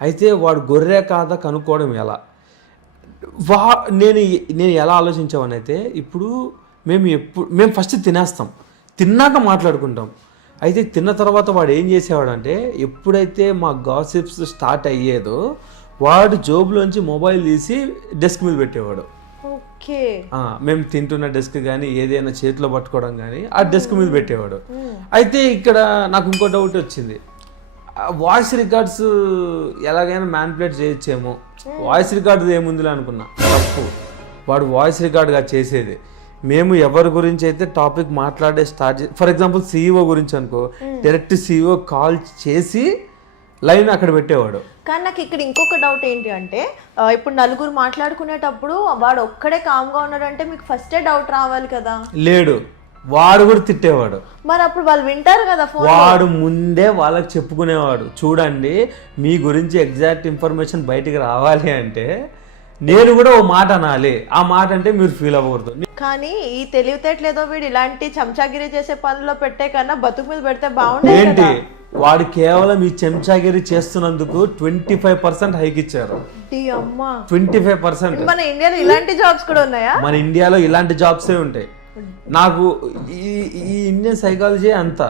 అయితే వాడు గొర్రె కాదా కనుక్కోవడం ఎలా? వా నేను నేను ఎలా ఆలోచించామని అయితే, ఇప్పుడు మేము ఫస్ట్ తినేస్తాం, తిన్నాక మాట్లాడుకుంటాం. అయితే తిన్న తర్వాత వాడు ఏం చేసేవాడంటే, ఎప్పుడైతే మా గాసిప్స్ స్టార్ట్ అయ్యేదో వాడు జోబులోంచి మొబైల్ తీసి డెస్క్ మీద పెట్టేవాడు. ఓకే. మేము తింటున్న డెస్క్ కానీ ఏదైనా చేతిలో పట్టుకోవడం కానీ ఆ డెస్క్ మీద పెట్టేవాడు. అయితే ఇక్కడ నాకు ఇంకో డౌట్ వచ్చింది, వాయిస్ రికార్డ్స్ ఎలాగైనా మ్యానిపులేట్ చేయొచ్చేమో, వాయిస్ రికార్డు ఏముందిలే అనుకున్నా. తప్పు. వాడు వాయిస్ రికార్డుగా చేసేది. మేము ఎవరి గురించి అయితే టాపిక్ మాట్లాడే స్టార్ట్ ఫర్ ఎగ్జాంపుల్ CEO గురించి అనుకో, డైరెక్ట్ CEO కాల్ చేసి లైన్ అక్కడ పెట్టేవాడు. కానీ నాకు ఇక్కడ ఇంకొక డౌట్ ఏంటి అంటే, ఇప్పుడు నలుగురు మాట్లాడుకునేటప్పుడు వాడు ఒక్కడే కామ్గా ఉన్నాడంటే మీకు ఫస్టే డౌట్ రావాలి కదా. లేడు, వాడు కూడా తిట్టేవాడు. మరి అప్పుడు వాళ్ళు వింటారు కదా ఫోన్. వాడు ముందే వాళ్ళకి చెప్పుకునేవాడు, చూడండి మీ గురించి ఎగ్జాక్ట్ ఇన్ఫర్మేషన్ బయటికి రావాలి అంటే నేను కూడా ఓ మాట అనాలి, ఆ మాట అంటే మీరు ఫీల్ అవ్వకూడదు. కానీ ఈ తెలివితేటలేదో వీడు ఇలాంటి చెంచాగిరి చేసే పనిలో పెట్టే కన్నా బతుకు మీద పెడితే బాగుండేది ఏంటి, కదా. వాడు కేవలం ఈ చెంచాగిరి చేస్తున్నందుకు 25% హైక్ ఇచ్చారు. అమ్మా 25%. మన ఇండియాలో ఇలాంటి జాబ్స్ కూడా ఉన్నాయా? మన ఇండియాలో ఇలాంటి జాబ్సే ఉంటాయి. నాకు ఈ ఇండియన్ సైకాలజీ అంతా